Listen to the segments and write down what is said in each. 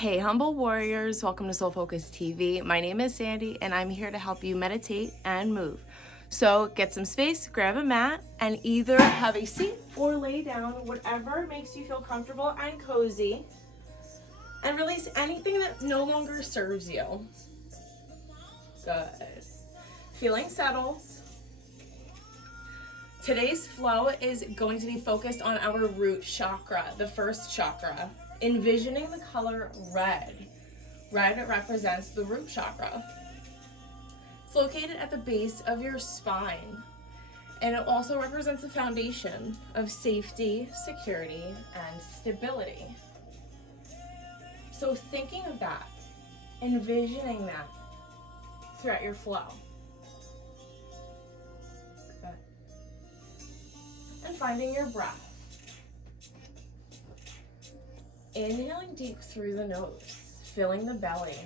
Hey humble warriors, welcome to Soul Focus TV. My name is Sandy and I'm here to help you meditate and move. So get some space, grab a mat, and either have a seat or lay down, whatever makes you feel comfortable and cozy. And release anything that no longer serves you. Good. Feeling settled. Today's flow is going to be focused on our root chakra, the first chakra. Envisioning the color red. Red represents the root chakra. It's located at the base of your spine, and it also represents the foundation of safety, security, and stability. So thinking of that, envisioning that throughout your flow. Good. And finding your breath. Inhaling deep through the nose, filling the belly,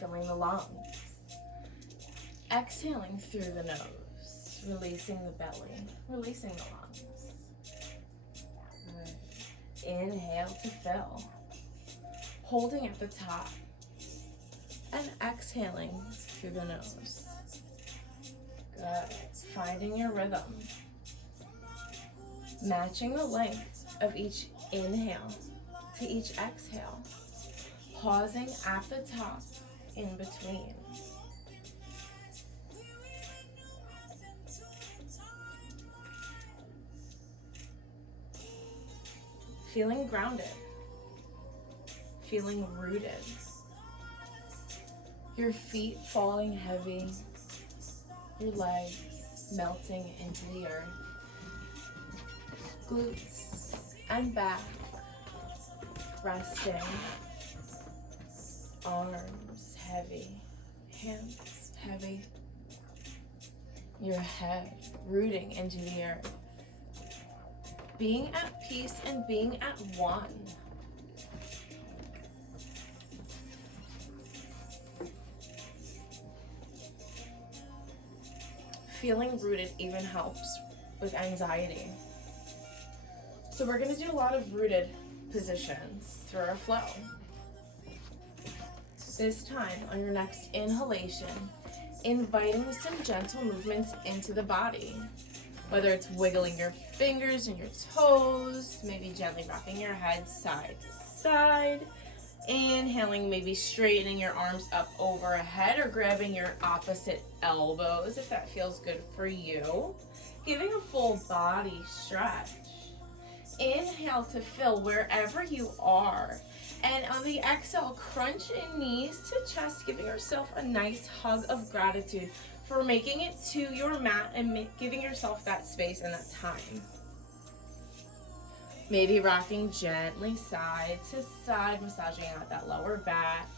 filling the lungs. Exhaling through the nose, releasing the belly, releasing the lungs. Good. Inhale to fill, holding at the top, and exhaling through the nose. Good. Finding your rhythm, matching the length of each inhale to each exhale, pausing at the top in between. Feeling grounded, feeling rooted. Your feet falling heavy, your legs melting into the earth, glutes and back resting, arms heavy, hands heavy, your head rooting into the earth, being at peace and being at one. Feeling rooted even helps with anxiety. So we're going to do a lot of rooted positions through our flow. This time, on your next inhalation, inviting some gentle movements into the body. Whether it's wiggling your fingers and your toes, maybe gently rocking your head side to side. Inhaling, maybe straightening your arms up overhead or grabbing your opposite elbows if that feels good for you. Giving a full body stretch. Inhale to fill wherever you are. And on the exhale, crunch in knees to chest, giving yourself a nice hug of gratitude for making it to your mat and giving yourself that space and that time. Maybe rocking gently side to side, massaging out that lower back,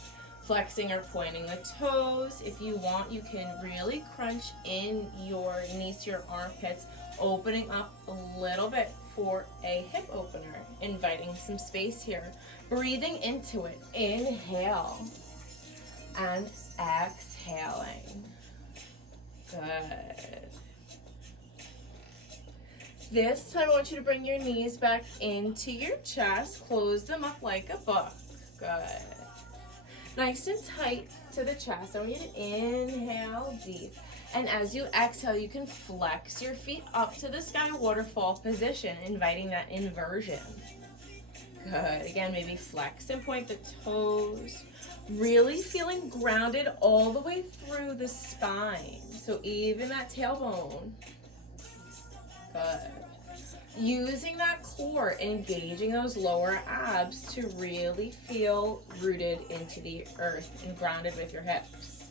flexing or pointing the toes. If you want, you can really crunch in your knees to your armpits, opening up a little bit for a hip opener, inviting some space here. Breathing into it, inhale and exhaling. Good. This time I want you to bring your knees back into your chest, close them up like a book. Good. Nice and tight to the chest. I want you to inhale deep. And as you exhale, you can flex your feet up to the sky waterfall position, inviting that inversion. Good. Again, maybe flex and point the toes. Really feeling grounded all the way through the spine. So even that tailbone. Good. Using that core, engaging those lower abs to really feel rooted into the earth and grounded with your hips.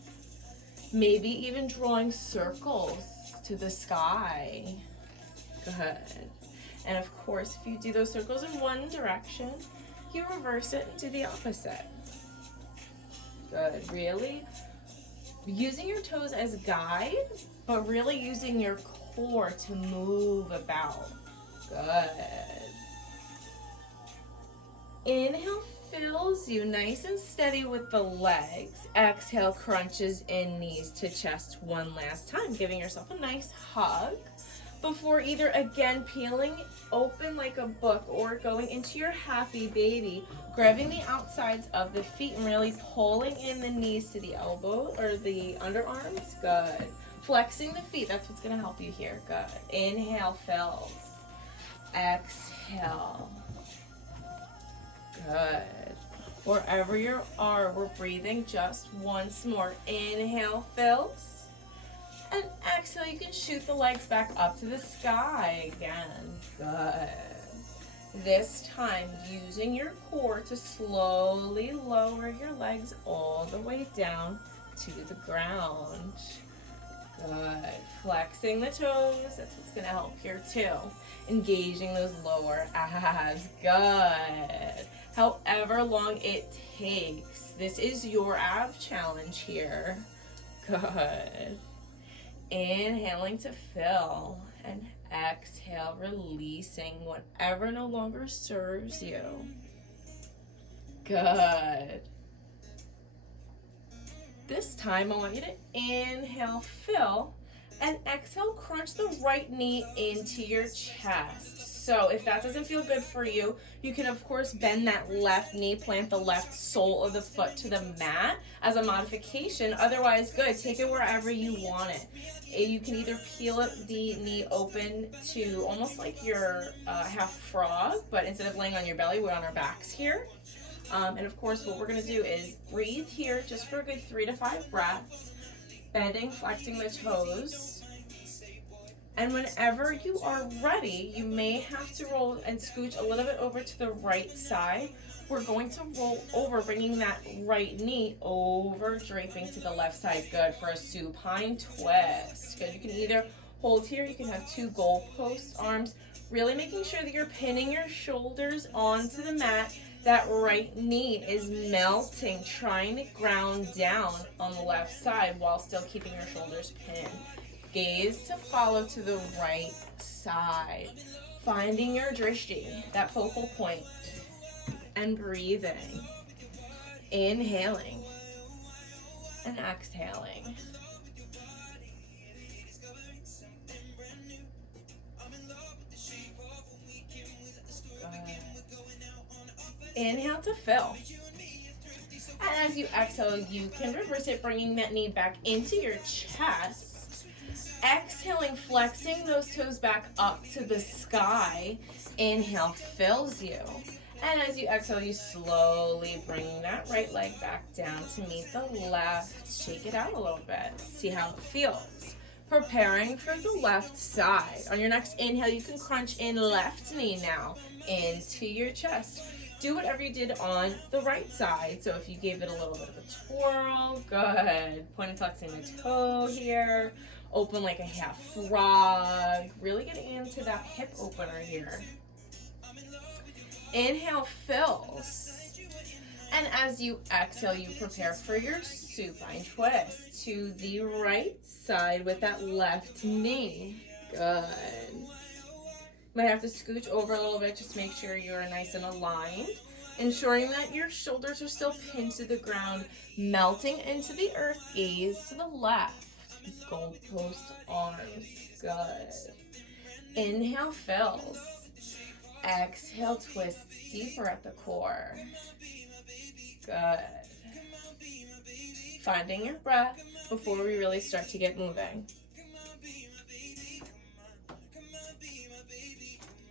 Maybe even drawing circles to the sky. Good. And of course, if you do those circles in one direction, you reverse it and do the opposite. Good. Really using your toes as guide, but really using your core to move about. Good. Inhale fills you nice and steady with the legs. Exhale crunches in knees to chest one last time, giving yourself a nice hug. before either again peeling open like a book or going into your happy baby, grabbing the outsides of the feet and really pulling in the knees to the elbow or the underarms. Good. Flexing the feet, that's what's going to help you here. Good. Inhale, fills. Exhale. Good. Wherever you are, we're breathing just once more. Inhale, fills. And exhale, you can shoot the legs back up to the sky again. Good. This time, using your core to slowly lower your legs all the way down to the ground. Good. Flexing the toes. That's what's going to help here too. Engaging those lower abs. Good. However long it takes. This is your ab challenge here. Good. Inhaling to fill and exhale, releasing whatever no longer serves you. Good. This time I want you to inhale, fill, and exhale, crunch the right knee into your chest. So if that doesn't feel good for you, you can of course bend that left knee, plant the left sole of the foot to the mat as a modification. Otherwise, good, take it wherever you want it. You can either peel the knee open to almost like your half frog, but instead of laying on your belly, we're on our backs here. And of course, what we're gonna do is breathe here just for a good 3 to 5 breaths, bending, flexing the toes. And whenever you are ready, you may have to roll and scooch a little bit over to the right side. We're going to roll over, bringing that right knee over, draping to the left side. Good for a supine twist. Good. You can either hold here, you can have 2 goalpost arms, really making sure that you're pinning your shoulders onto the mat. That right knee is melting, trying to ground down on the left side while still keeping your shoulders pinned. Gaze to follow to the right side. Finding your drishti, that focal point, and breathing. Inhaling and exhaling. Inhale to fill. And as you exhale, you can reverse it, bringing that knee back into your chest. Exhaling, flexing those toes back up to the sky. Inhale fills you. And as you exhale, you slowly bring that right leg back down to meet the left. Shake it out a little bit. See how it feels. Preparing for the left side. On your next inhale, you can crunch in left knee now into your chest. Do whatever you did on the right side. So if you gave it a little bit of a twirl, good. Point and flexing the toe here. Open like a half frog. Really getting into that hip opener here. Inhale fills. And as you exhale, you prepare for your supine twist to the right side with that left knee. Good. Might have to scooch over a little bit, just make sure you're nice and aligned. Ensuring that your shoulders are still pinned to the ground, melting into the earth. Gaze to the left. Goalpost arms. Good. Inhale fills. Exhale twists deeper at the core. Good. Finding your breath before we really start to get moving.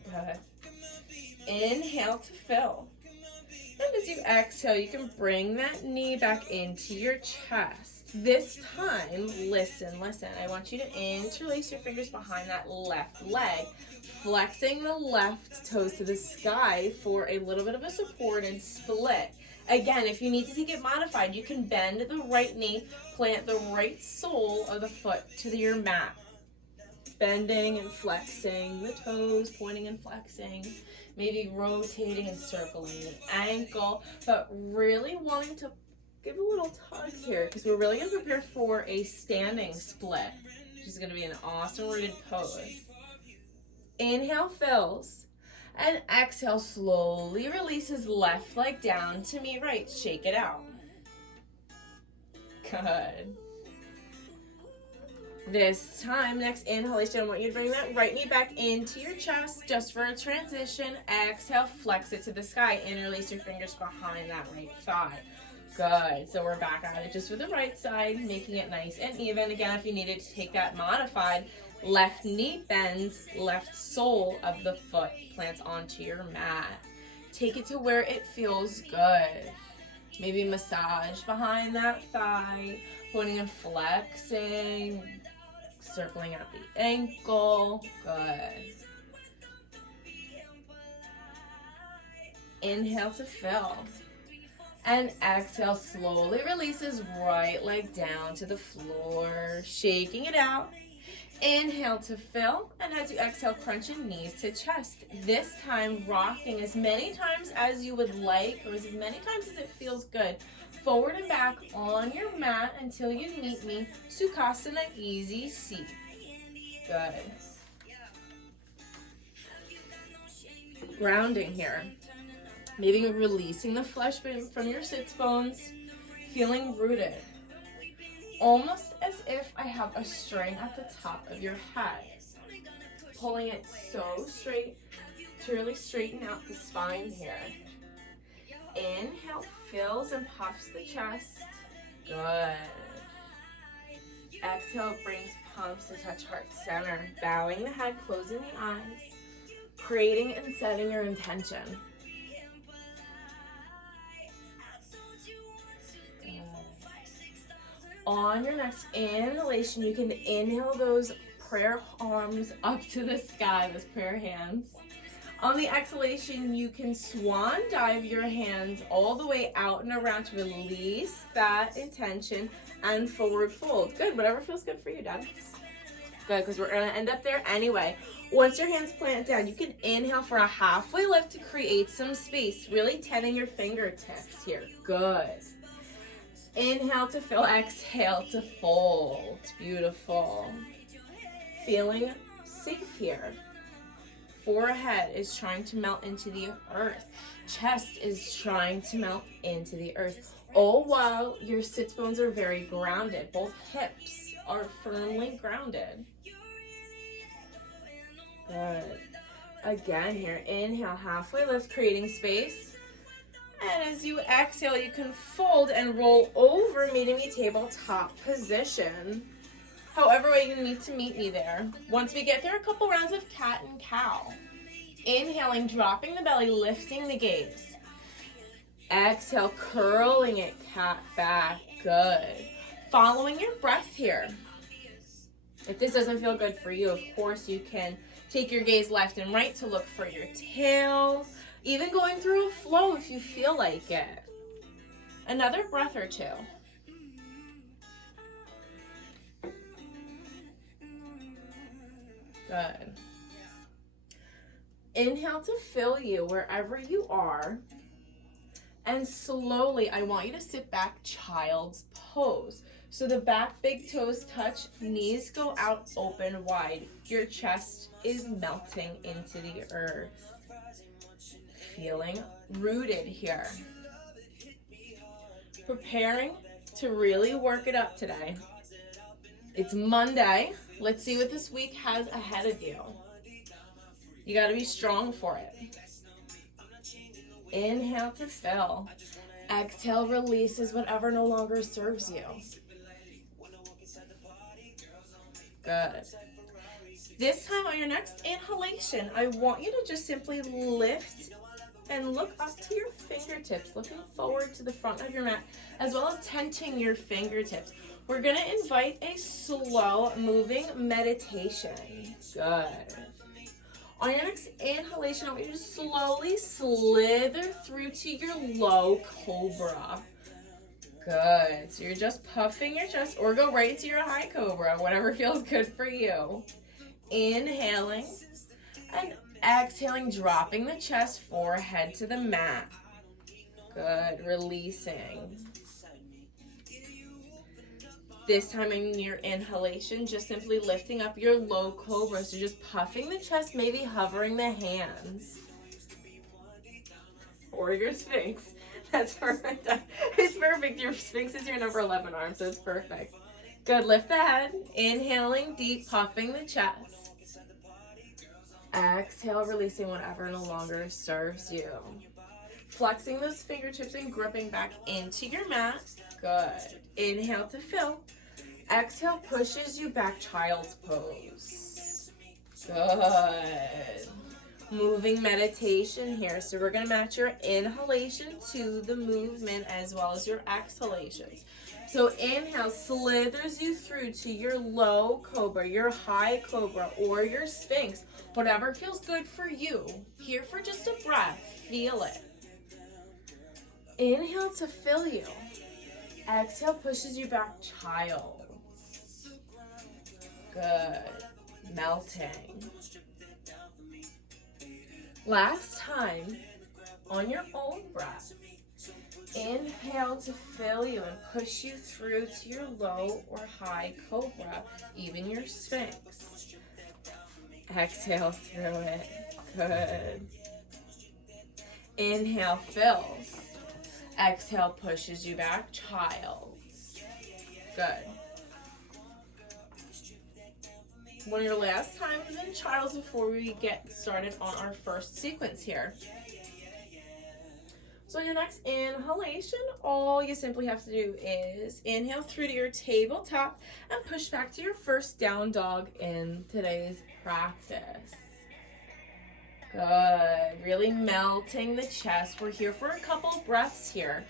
Good. Inhale to fill. And as you exhale, you can bring that knee back into your chest. This time, listen. I want you to interlace your fingers behind that left leg, flexing the left toes to the sky for a little bit of a support and split. Again, if you need to take it modified, you can bend the right knee, plant the right sole of the foot to your mat. Bending and flexing the toes, pointing and flexing, maybe rotating and circling the ankle, but really wanting to give a little tug here because we're really going to prepare for a standing split, which is going to be an awesome rooted pose. Inhale fills, and exhale slowly releases left leg down to meet right. Shake it out. Good. This time, next inhalation, I want you to bring that right knee back into your chest just for a transition. Exhale, flex it to the sky. Interlace your fingers behind that right thigh. Good. So we're back at it just for the right side, making it nice and even. Again, if you needed to take that modified, left knee bends, left sole of the foot plants onto your mat. Take it to where it feels good. Maybe massage behind that thigh, putting and flexing, circling out the ankle. Good. Inhale to fill. And exhale, slowly releases right leg down to the floor, shaking it out. Inhale to fill, and as you exhale, crunching knees to chest. This time, rocking as many times as you would like, or as many times as it feels good. Forward and back on your mat until you meet me. Sukhasana, easy seat. Good. Grounding here. Maybe releasing the flesh from your sits bones, feeling rooted. Almost as if I have a string at the top of your head. Pulling it so straight to really straighten out the spine here. Inhale, fills and puffs the chest. Good. Exhale, brings palms to touch heart center. Bowing the head, closing the eyes. Creating and setting your intention. On your next inhalation, you can inhale those prayer arms up to the sky, those prayer hands. On the exhalation, you can swan dive your hands all the way out and around to release that intention and forward fold. Good, whatever feels good for you, Dad. Good, because we're going to end up there anyway. Once your hands plant down, you can inhale for a halfway lift to create some space, really tending your fingertips here. Good. Inhale to fill, exhale to fold. Beautiful. Feeling safe here. Forehead is trying to melt into the earth. Chest is trying to melt into the earth. All while your sits bones are very grounded. Both hips are firmly grounded. Good. Again here, inhale, halfway lift, creating space. And as you exhale, you can fold and roll over, meeting me tabletop position. However way you need to meet me there. Once we get there, a couple rounds of cat and cow. Inhaling, dropping the belly, lifting the gaze. Exhale, curling it, cat back. Good. Following your breath here. If this doesn't feel good for you, of course you can take your gaze left and right to look for your tail. Even going through a flow if you feel like it. Another breath or two. Good. Inhale to fill you wherever you are. And slowly, I want you to sit back, child's pose. So the back big toes touch, knees go out open wide. Your chest is melting into the earth. Feeling rooted here. Preparing to really work it up today. It's Monday. Let's see what this week has ahead of you. You got to be strong for it. Inhale to fill. Exhale, releases whatever no longer serves you. Good. This time on your next inhalation, I want you to just simply lift and look up to your fingertips, looking forward to the front of your mat, as well as tenting your fingertips. We're going to invite a slow moving meditation. Good. On your next inhalation, I want you to slowly slither through to your low cobra. Good. So you're just puffing your chest, or go right into your high cobra, whatever feels good for you. Inhaling and exhaling, dropping the chest, forehead to the mat. Good. Releasing. This time in your inhalation, just simply lifting up your low cobra. So just puffing the chest, maybe hovering the hands. Or your sphinx. That's perfect. It's perfect. Your sphinx is your number 11 arm, so it's perfect. Good, lift the head. Inhaling deep, puffing the chest. Exhale, releasing whatever no longer serves you. Flexing those fingertips and gripping back into your mat. Good. Inhale to fill. Exhale pushes you back, child's pose. Good. Moving meditation here. So we're going to match your inhalation to the movement as well as your exhalations. So inhale slithers you through to your low cobra, your high cobra, or your sphinx. Whatever feels good for you. Here for just a breath. Feel it. Inhale to fill you. Exhale pushes you back, child. Good. Melting. Last time, on your own breath, inhale to fill you and push you through to your low or high cobra, even your sphinx. Exhale through it. Good. Inhale fills. Exhale pushes you back, child. Good. One of your last times in childs before we get started on our first sequence here. So your next inhalation, all you simply have to do is inhale through to your tabletop and push back to your first down dog in today's practice. Good. Really melting the chest. We're here for a couple breaths here.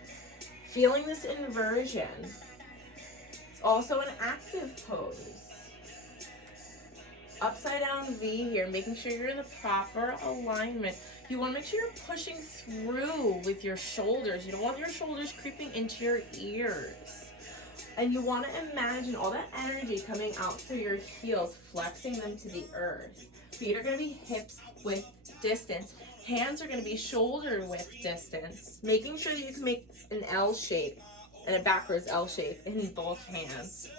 Feeling this inversion. It's also an active pose. Upside down V here, making sure you're in the proper alignment. You want to make sure you're pushing through with your shoulders. You don't want your shoulders creeping into your ears. And you want to imagine all that energy coming out through your heels, flexing them to the earth. Feet are going to be hips width distance. Hands are going to be shoulder width distance. Making sure that you can make an L shape and a backwards L shape in both hands.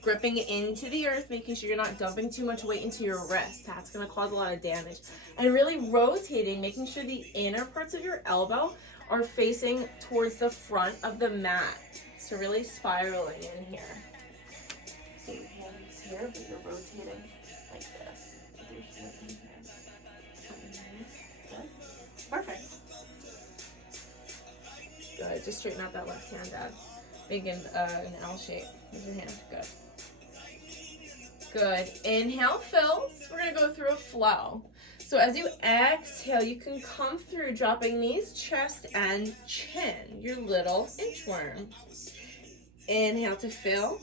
Gripping into the earth, making sure you're not dumping too much weight into your wrist. That's going to cause a lot of damage. And really rotating, making sure the inner parts of your elbow are facing towards the front of the mat. So really spiraling in here. So your hands here, but you're rotating like this. With your hand in here. Good. Perfect. Good. Just straighten out that left hand, Dad. Making an L shape with your hand. Good. Good. Inhale fills. We're going to go through a flow. So as you exhale, you can come through dropping knees, chest, and chin. Your little inchworm. Inhale to fill.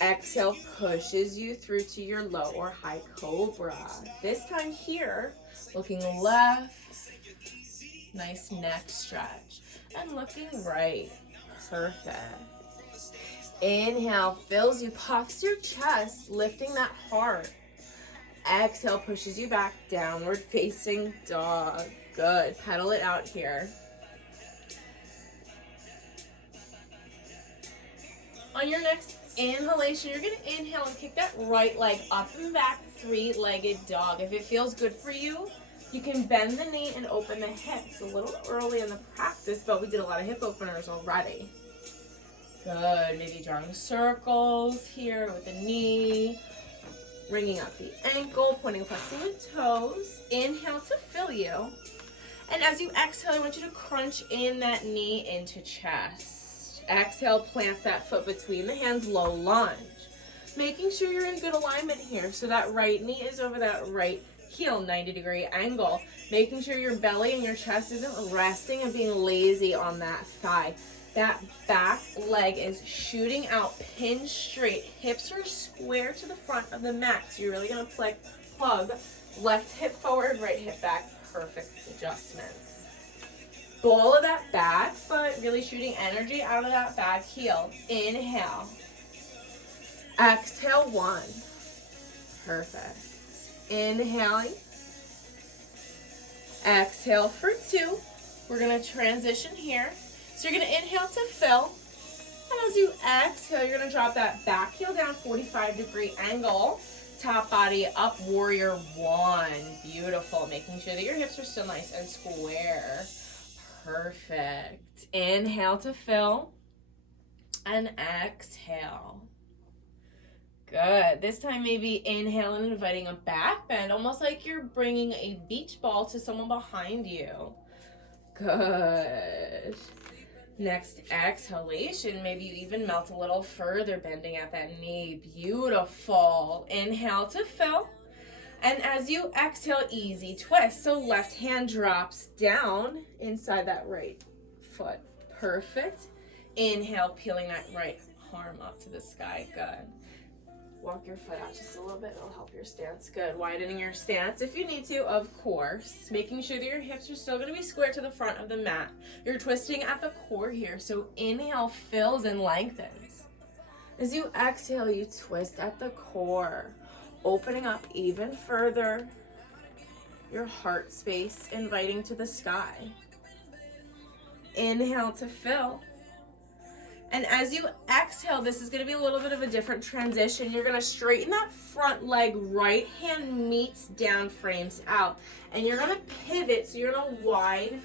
Exhale pushes you through to your low or high cobra. This time here, looking left. Nice neck stretch. And looking right. Perfect. Inhale fills you, puffs your chest, lifting that heart. Exhale pushes you back, downward facing dog. Good. Pedal it out here. On your next inhalation, you're going to inhale and kick that right leg up and back, three-legged dog. If it feels good for you, you can bend the knee and open the hips. A little early in the practice, but we did a lot of hip openers already. Good. Maybe drawing circles here with the knee. Bringing up the ankle, pointing and flexing the toes. Inhale to fill you. And as you exhale, I want you to crunch in that knee into chest. Exhale, plant that foot between the hands, low lunge. Making sure you're in good alignment here. So that right knee is over that right heel, 90-degree angle. Making sure your belly and your chest isn't resting and being lazy on that thigh. That back leg is shooting out, pinned straight. Hips are square to the front of the mat. So you're really going to plug left hip forward, right hip back. Perfect adjustments. Ball of that back foot, really shooting energy out of that back heel. Inhale. Exhale, 1. Perfect. Inhaling. Exhale for 2. We're going to transition here. So you're going to inhale to fill. And as you exhale, you're going to drop that back heel down, 45-degree angle. Top body up, warrior 1. Beautiful. Making sure that your hips are still nice and square. Perfect. Inhale to fill. And exhale. Good. This time maybe inhale and inviting a back bend, almost like you're bringing a beach ball to someone behind you. Good. Next exhalation, maybe you even melt a little further, bending at that knee. Beautiful. Inhale to fill. And as you exhale, easy twist. So left hand drops down inside that right foot. Perfect. Inhale, peeling that right arm up to the sky. Good. Walk your foot out just a little bit. It'll help your stance. Good. Widening your stance if you need to, of course. Making sure that your hips are still going to be square to the front of the mat. You're twisting at the core here. So inhale, fills and lengthens. As you exhale, you twist at the core. Opening up even further. Your heart space, inviting to the sky. Inhale to fill. And as you exhale, this is going to be a little bit of a different transition. You're going to straighten that front leg, right hand meets down, frames out. And you're going to pivot, so you're going to wide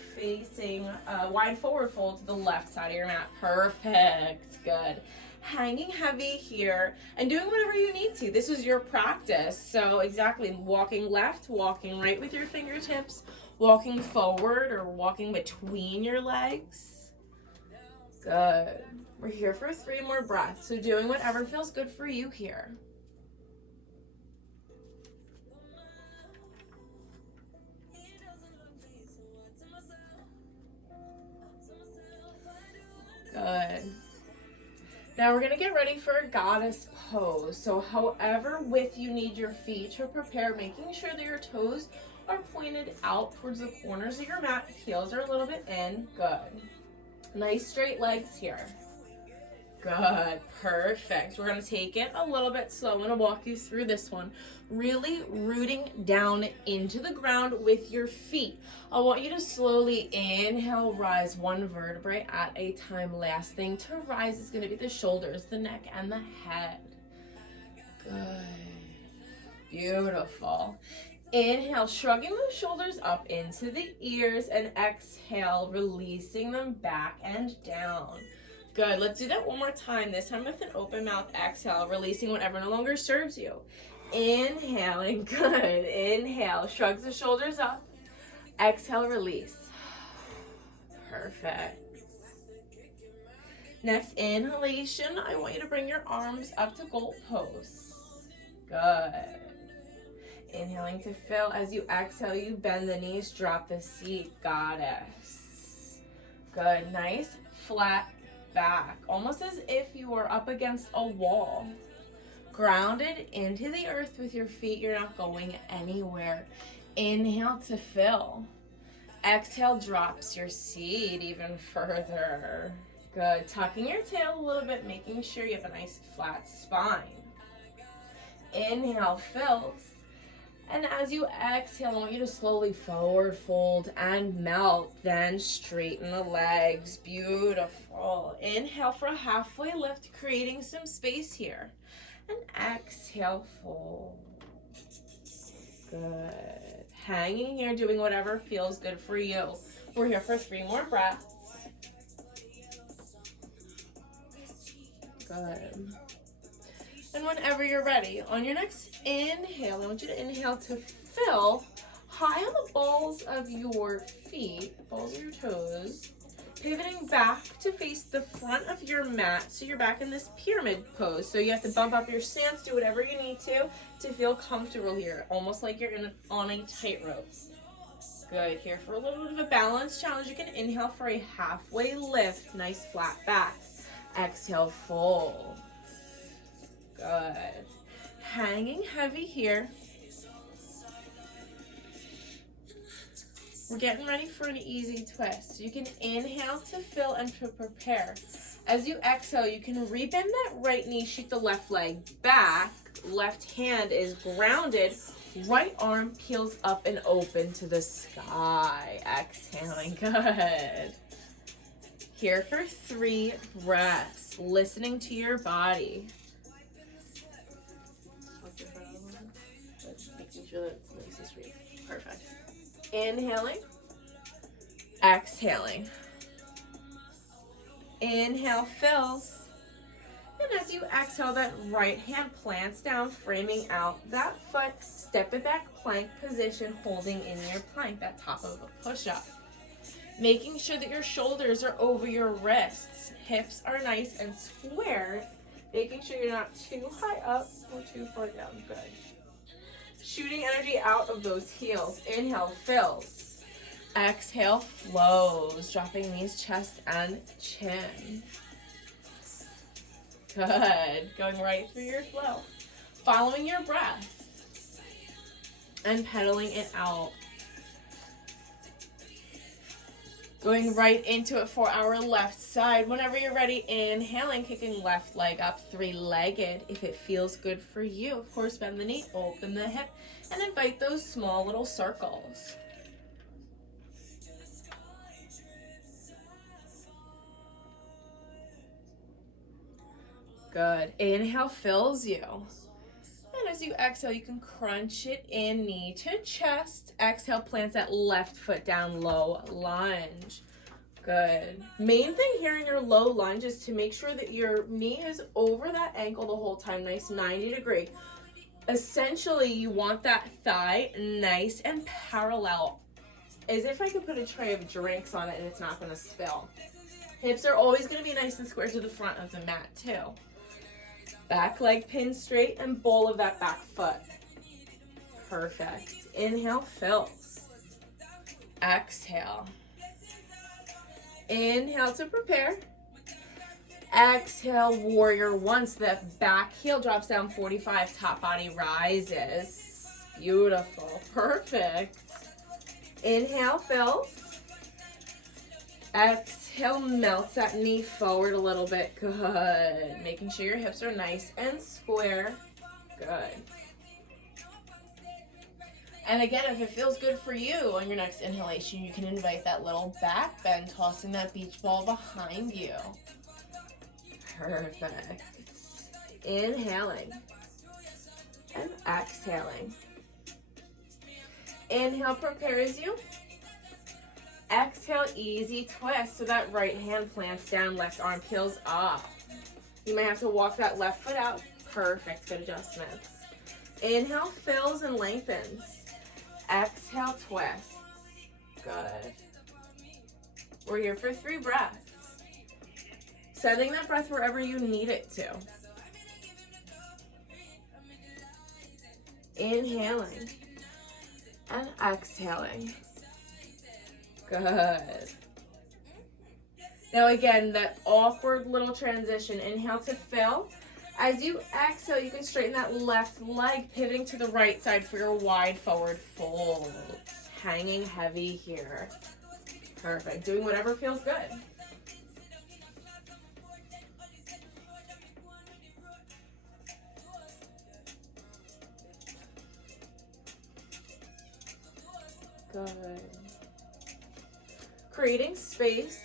forward fold to the left side of your mat. Perfect. Good. Hanging heavy here and doing whatever you need to. This is your practice. So exactly, walking left, walking right with your fingertips, walking forward or walking between your legs. Good. We're here for 3 more breaths, so doing whatever feels good for you here. Good. Now we're going to get ready for a goddess pose. So however width you need your feet to prepare, making sure that your toes are pointed out towards the corners of your mat. Heels are a little bit in. Good. Nice straight legs here. Good. Perfect. We're going to take it a little bit slow. I'm going to walk you through this one. Really rooting down into the ground with your feet. I want you to slowly inhale, rise 1 vertebrae at a time. Last thing to rise is going to be the shoulders, the neck, and the head. Good. Beautiful. Inhale, shrugging those shoulders up into the ears, and exhale, releasing them back and down. Good. Let's do that one more time. This time with an open mouth. Exhale, releasing whatever no longer serves you. Inhaling. Good. Inhale, shrugs the shoulders up. Exhale, release. Perfect. Next inhalation, I want you to bring your arms up to goat pose. Good. Inhaling to fill. As you exhale, you bend the knees, drop the seat. Goddess. Good. Nice flat back, almost as if you were up against a wall. Grounded into the earth with your feet. You're not going anywhere. Inhale to fill. Exhale, drops your seat even further. Good. Tucking your tail a little bit, making sure you have a nice flat spine. Inhale, fills. And as you exhale, I want you to slowly forward fold and melt. Then straighten the legs. Beautiful. Inhale for a halfway lift, creating some space here. And exhale, fold. Good. Hanging here, doing whatever feels good for you. We're here for 3 more breaths. Good. And whenever you're ready, on your next inhale, I want you to inhale to fill high on the balls of your feet, balls of your toes, pivoting back to face the front of your mat. So you're back in this pyramid pose. So you have to bump up your stance, do whatever you need to feel comfortable here, almost like you're on a tightrope. Good. Here for a little bit of a balance challenge. You can inhale for a halfway lift, nice flat back. Exhale, fold. Good. Hanging heavy here. We're getting ready for an easy twist. You can inhale to fill and to prepare. As you exhale, you can rebend that right knee, shake the left leg back. Left hand is grounded. Right arm peels up and open to the sky. Exhaling. Good. Here for 3 breaths. Listening to your body. Making sure that it's nice and straight. Perfect. Inhaling. Exhaling. Inhale, fills. And as you exhale, that right hand plants down, framing out that foot. Step it back, plank position, holding in your plank, that top of a push-up. Making sure that your shoulders are over your wrists. Hips are nice and square. Making sure you're not too high up or too far down. Good. Shooting energy out of those heels. Inhale, fills. Exhale, flows. Dropping knees, chest, and chin. Good. Going right through your flow. Following your breath. And pedaling it out. Going right into it for our left side. Whenever you're ready, inhaling, kicking left leg up, three-legged. If it feels good for you, of course, bend the knee, open the hip, and invite those small little circles. Good. Inhale fills you. And as you exhale, you can crunch it in, knee to chest. Exhale, plants that left foot down, low lunge. Good. Main thing here in your low lunge is to make sure that your knee is over that ankle the whole time, nice 90 degree. Essentially, you want that thigh nice and parallel, as if I could put a tray of drinks on it and it's not going to spill. Hips are always going to be nice and square to the front of the mat too. Back leg pinned straight and ball of that back foot. Perfect. Inhale, fills. Exhale. Inhale to prepare. Exhale, warrior one. So that back heel drops down 45, top body rises. Beautiful. Perfect. Inhale, fills. Exhale, melts that knee forward a little bit. Good. Making sure your hips are nice and square. Good. And again, if it feels good for you on your next inhalation, you can invite that little back bend, tossing that beach ball behind you. Perfect. Inhaling and exhaling. Inhale prepares you. Exhale, easy twist. So that right hand plants down, left arm peels up. You might have to walk that left foot out. Perfect, good adjustments. Inhale, fills and lengthens. Exhale, twists. Good. We're here for 3 breaths. Sending that breath wherever you need it to. Inhaling and exhaling. Good. Now again, that awkward little transition. Inhale to fill. As you exhale, you can straighten that left leg, pivoting to the right side for your wide forward fold. Hanging heavy here. Perfect. Doing whatever feels good. Good. Creating space.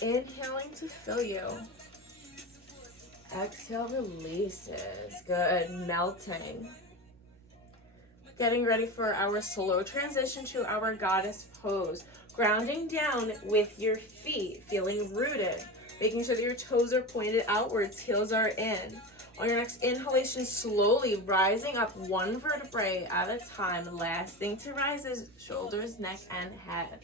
Inhaling to fill you. Exhale, releases. Good. Melting. Getting ready for our slow transition to our goddess pose. Grounding down with your feet, feeling rooted. Making sure that your toes are pointed outwards, heels are in. On your next inhalation, slowly rising up one vertebrae at a time. Last thing to rise is shoulders, neck, and head.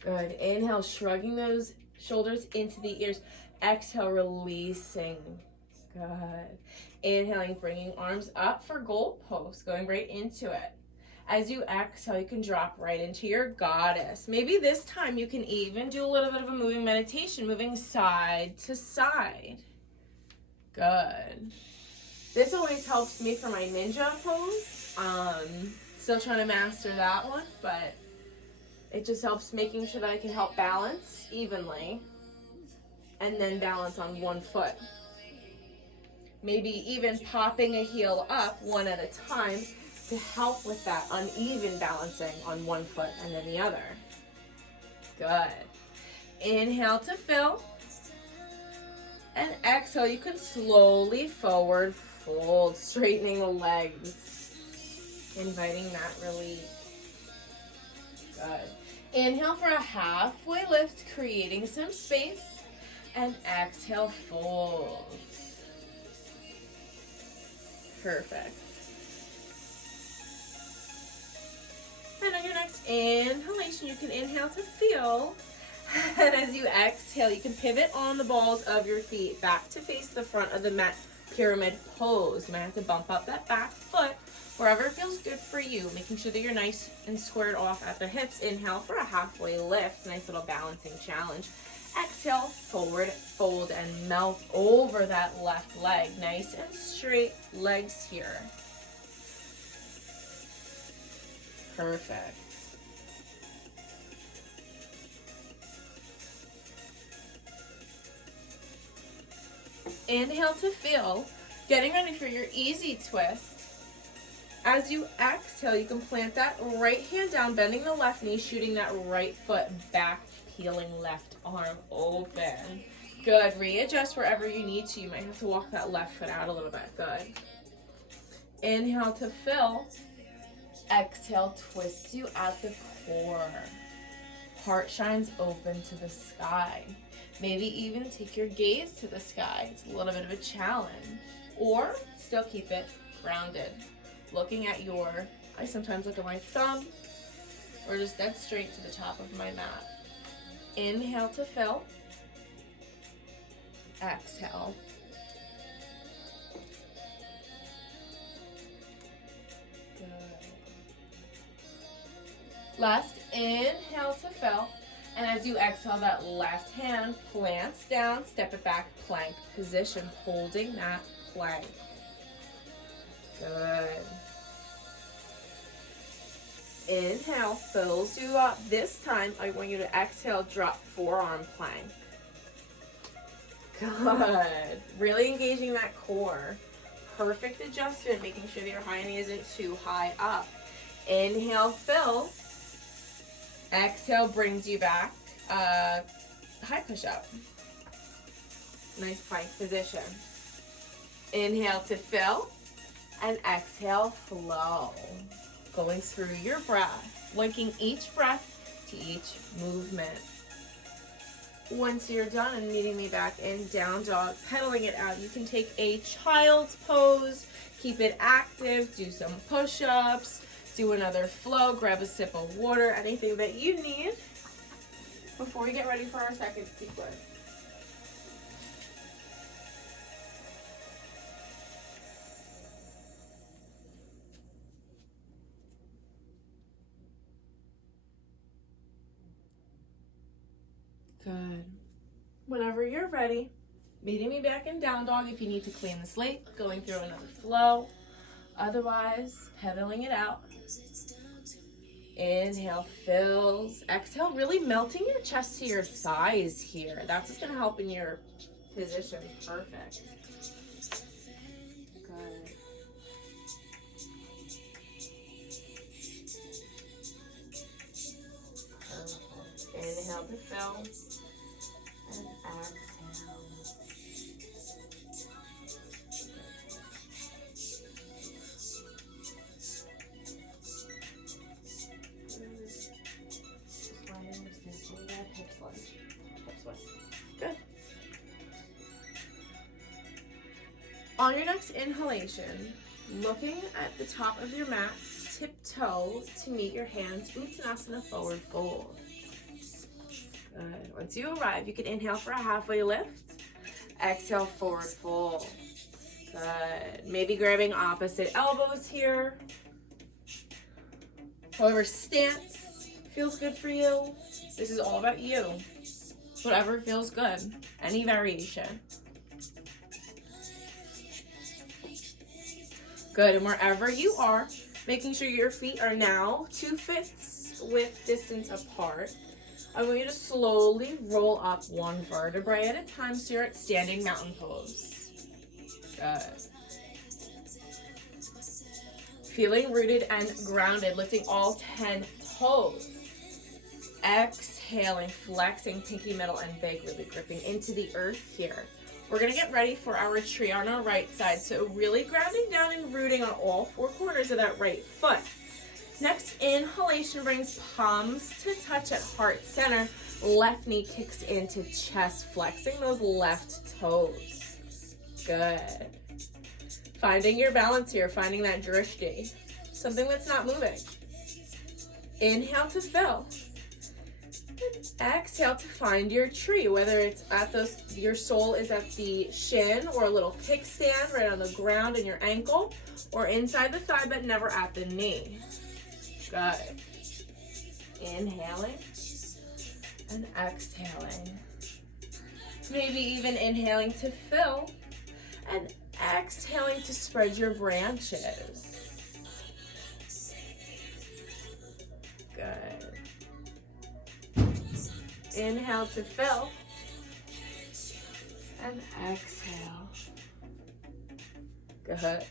Good. Inhale, shrugging those shoulders into the ears. Exhale, releasing. Good. Inhaling, bringing arms up for goal pose, going right into it. As you exhale, you can drop right into your goddess. Maybe this time you can even do a little bit of a moving meditation, moving side to side. Good. This always helps me for my ninja pose. Still trying to master that one, but it just helps making sure that I can help balance evenly and then balance on one foot. Maybe even popping a heel up one at a time to help with that uneven balancing on one foot and then the other. Good. Inhale to fill. And exhale, you can slowly forward fold, straightening the legs, inviting that release. Good. Inhale for a halfway lift, creating some space. And exhale, fold. Perfect. And on your next inhalation, you can inhale to feel. And as you exhale, you can pivot on the balls of your feet back to face the front of the mat, pyramid pose. You might have to bump up that back foot wherever feels good for you, making sure that you're nice and squared off at the hips. Inhale for a halfway lift, nice little balancing challenge. Exhale, forward, fold, and melt over that left leg. Nice and straight legs here. Perfect. Inhale to feel. Getting ready for your easy twist. As you exhale, you can plant that right hand down, bending the left knee, shooting that right foot back, peeling left arm open. Good. Readjust wherever you need to. You might have to walk that left foot out a little bit. Good. Inhale to fill. Exhale, twist you at the core. Heart shines open to the sky. Maybe even take your gaze to the sky. It's a little bit of a challenge. Or still keep it grounded. Looking at I sometimes look at my thumb, or just dead straight to the top of my mat. Inhale to fill. Exhale. Good. Last inhale to fill. And as you exhale, that left hand plants down, step it back, plank position, holding that plank. Good. Inhale, fills you up. This time, I want you to exhale, drop forearm plank. Good. Really engaging that core. Perfect adjustment, making sure that your high knee isn't too high up. Inhale, fills. Exhale, brings you back. High push-up. Nice plank position. Inhale to fill. And exhale, flow. Going through your breath, linking each breath to each movement. Once you're done and meeting me back in down dog, pedaling it out, you can take a child's pose, keep it active, do some push-ups, do another flow, grab a sip of water, anything that you need before we get ready for our second sequence. Good. Whenever you're ready, meeting me back in down dog if you need to clean the slate, going through another flow. Otherwise, pedaling it out. Inhale, fills. Exhale, really melting your chest to your thighs here. That's what's going to help in your position. Perfect. Good. Perfect. Inhale to fill. And exhale. Good. On your next inhalation, looking at the top of your mat, tiptoe to meet your hands, Uttanasana, forward fold. Good. Once you arrive, you can inhale for a halfway lift. Exhale, forward fold. Good. Maybe grabbing opposite elbows here. However stance feels good for you. This is all about you. Whatever feels good. Any variation. Good. And wherever you are, making sure your feet are now 2/5 width distance apart. I want you to slowly roll up one vertebrae at a time so you're at standing mountain pose. Good. Feeling rooted and grounded, lifting all 10 toes. Exhaling, flexing pinky, middle, and big, really gripping into the earth here. We're going to get ready for our tree on our right side. So really grounding down and rooting on all four corners of that right foot. Next inhalation brings palms to touch at heart center. Left knee kicks into chest, flexing those left toes. Good. Finding your balance here, finding that drishti. Something that's not moving. Inhale to fill. And exhale to find your tree, whether it's at your sole is at the shin or a little kickstand right on the ground in your ankle or inside the thigh but never at the knee. Good. Inhaling and exhaling. Maybe even inhaling to fill and exhaling to spread your branches. Good. Inhale to fill and exhale. Good.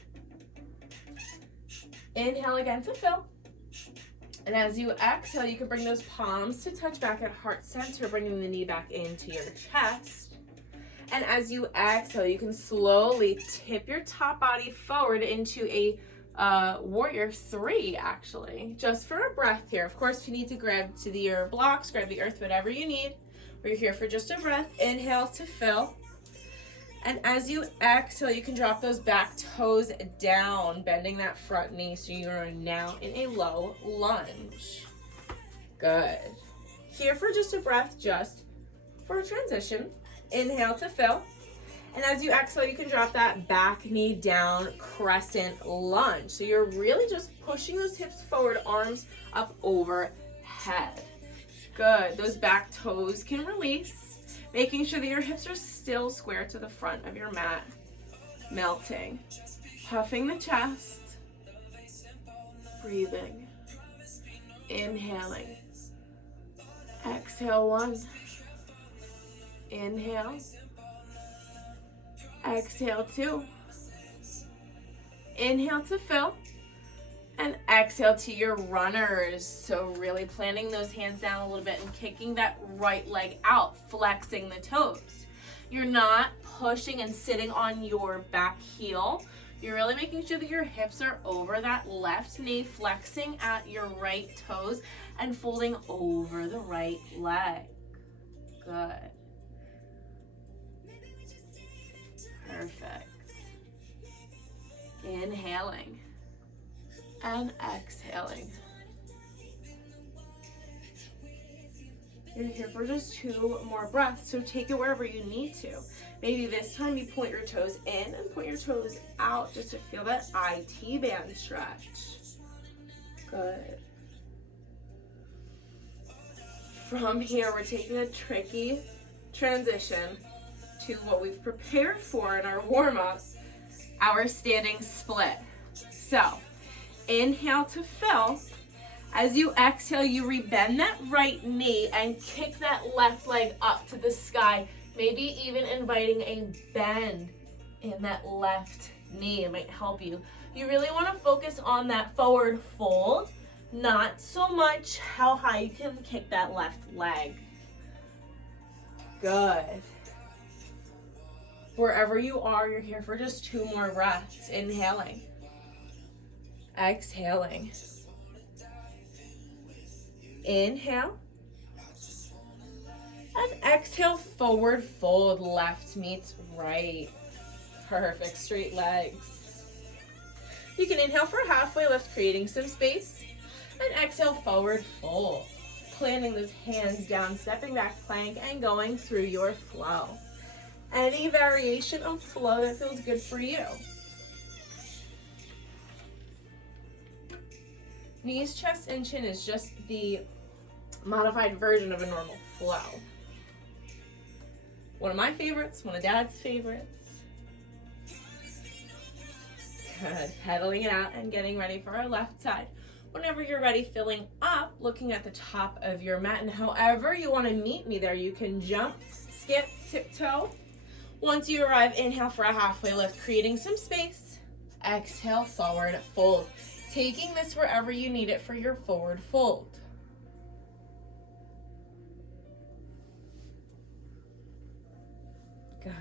Inhale again to fill. And as you exhale, you can bring those palms to touch back at heart center, bringing the knee back into your chest. And as you exhale, you can slowly tip your top body forward into a warrior 3, actually, just for a breath here. Of course, if you need to grab to your blocks, grab the earth, whatever you need. We're here for just a breath. Inhale to fill. And as you exhale, you can drop those back toes down, bending that front knee, so you are now in a low lunge. Good. Here for just a breath, just for a transition. Inhale to fill. And as you exhale, you can drop that back knee down, crescent lunge. So you're really just pushing those hips forward, arms up overhead. Good. Those back toes can release, making sure that your hips are still square to the front of your mat. Melting. Puffing the chest. Breathing. Inhaling. Exhale 1. Inhale. Exhale 2. Inhale to fill. And exhale to your runners. So really planting those hands down a little bit and kicking that right leg out, flexing the toes. You're not pushing and sitting on your back heel. You're really making sure that your hips are over that left knee, flexing at your right toes and folding over the right leg. Good. Perfect. Inhaling and exhaling. You're here for just 2 more breaths, so take it wherever you need to. Maybe this time you point your toes in and point your toes out just to feel that IT band stretch. Good. From here, we're taking a tricky transition to what we've prepared for in our warm-up, our standing split. So, inhale to fill. As you exhale, you rebend that right knee and kick that left leg up to the sky, maybe even inviting a bend in that left knee. It might help you. You really want to focus on that forward fold, not so much how high you can kick that left leg. Good. Wherever you are, you're here for just 2 more breaths. Inhaling. Exhaling. Inhale. And exhale, forward fold. Left meets right. Perfect. Straight legs. You can inhale for a halfway lift, creating some space. And exhale, forward fold. Planting those hands down, stepping back plank, and going through your flow. Any variation of flow that feels good for you. Knees, chest, and chin is just the modified version of a normal flow. One of my favorites, one of Dad's favorites. Good. Pedaling it out and getting ready for our left side. Whenever you're ready, filling up, looking at the top of your mat, and however you want to meet me there, you can jump, skip, tiptoe. Once you arrive, inhale for a halfway lift, creating some space. Exhale, forward fold. Taking this wherever you need it for your forward fold. Good.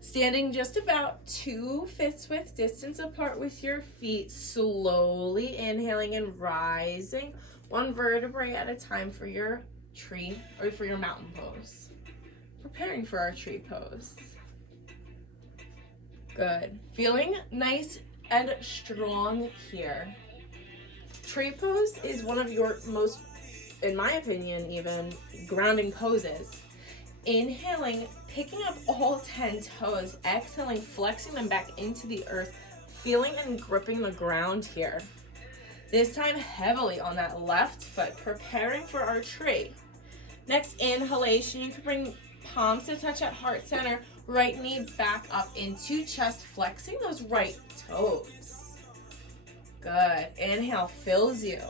Standing just about 2/5 width distance apart with your feet, slowly inhaling and rising 1 vertebrae at a time for your tree or for your mountain pose. Preparing for our tree pose. Good. Feeling nice and strong here. Tree pose is one of your most, in my opinion even, grounding poses. Inhaling, picking up all 10 toes, exhaling, flexing them back into the earth, feeling and gripping the ground here. This time heavily on that left foot, preparing for our tree. Next inhalation, you can bring palms to touch at heart center, right knee back up into chest, flexing those right toes. Good. Inhale, fills you.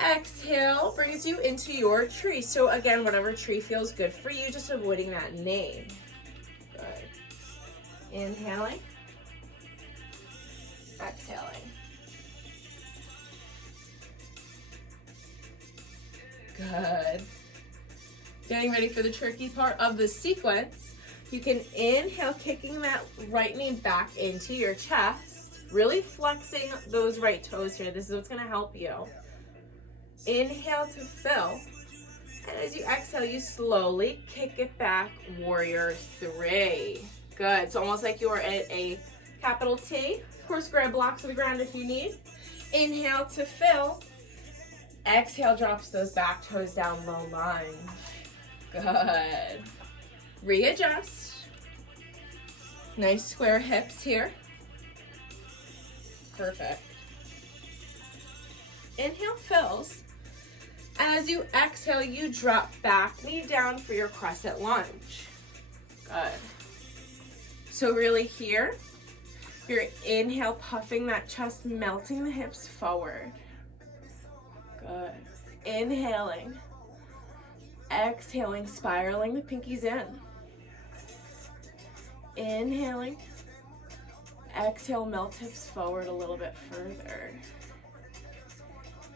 Exhale brings you into your tree. So again, whatever tree feels good for you, just avoiding that name. Good. Inhaling. Exhaling. Good. Getting ready for the tricky part of the sequence. You can inhale, kicking that right knee back into your chest, really flexing those right toes here. This is what's going to help you. Inhale to fill. And as you exhale, you slowly kick it back, warrior 3. Good. It's almost like you are at a capital T. Of course, grab blocks to the ground if you need. Inhale to fill. Exhale, drops those back toes down, low lunge. Good. Readjust. Nice square hips here. Perfect. Inhale, fills. As you exhale, you drop back, knee down for your crescent lunge. Good. So really here, your inhale, puffing that chest, melting the hips forward. Good. Inhaling. Exhaling, spiraling the pinkies in. Inhaling. Exhale, melt hips forward a little bit further.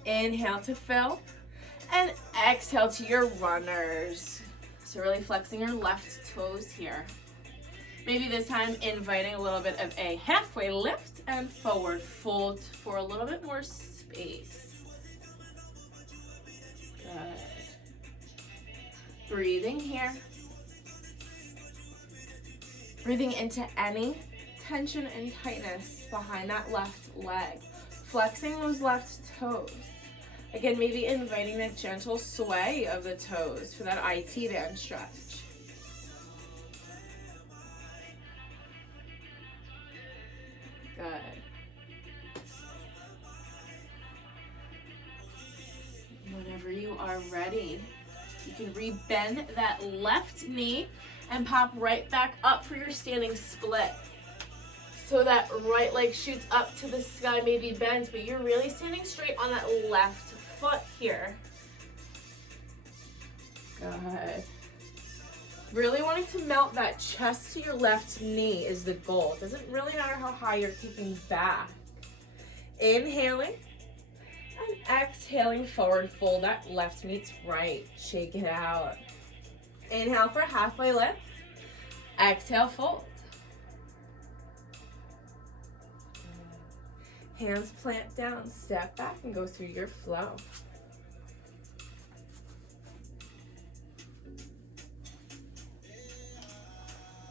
Inhale to fill. And exhale to your runners. So really flexing your left toes here. Maybe this time inviting a little bit of a halfway lift and forward fold for a little bit more space. Good. Breathing here. Breathing into any tension and tightness behind that left leg. Flexing those left toes. Again, maybe inviting that gentle sway of the toes for that IT band stretch. Good. Whenever you are ready, you can rebend that left knee and pop right back up for your standing split. So that right leg shoots up to the sky, maybe bends, but you're really standing straight on that left foot here. Good. Really wanting to melt that chest to your left knee is the goal. It doesn't really matter how high you're kicking back. Inhaling and exhaling, forward fold. That left meets right. Shake it out. Inhale for halfway lift. Exhale, fold. Hands plant down, step back, and go through your flow.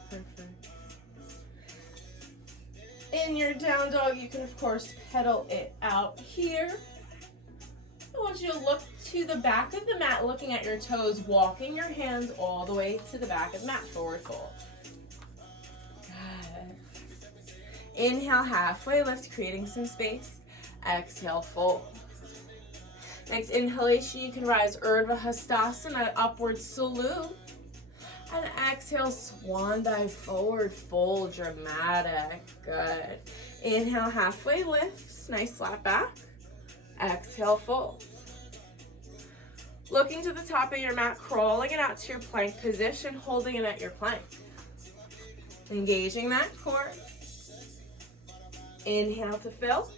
Perfect. In your down dog, you can, of course, pedal it out here. I want you to look to the back of the mat, looking at your toes, walking your hands all the way to the back of the mat, forward fold. Inhale, halfway lift, creating some space. Exhale, fold. Next inhalation, you can rise Urdhva Hastasana, upward salute. And exhale, swan dive, forward fold, dramatic. Good. Inhale, halfway lifts, nice flat back. Exhale, fold. Looking to the top of your mat, crawling it out to your plank position, holding it at your plank. Engaging that core. Inhale to fill,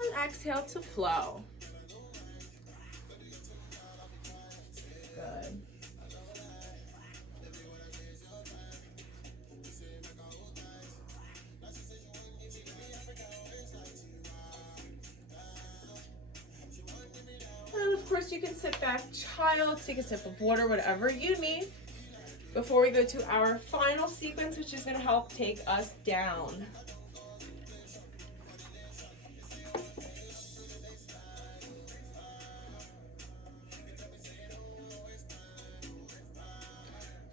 and exhale to flow. Good. And of course, you you can sit back, child, take a sip of water, whatever you need, before we go to our final sequence, which is going to help take us down.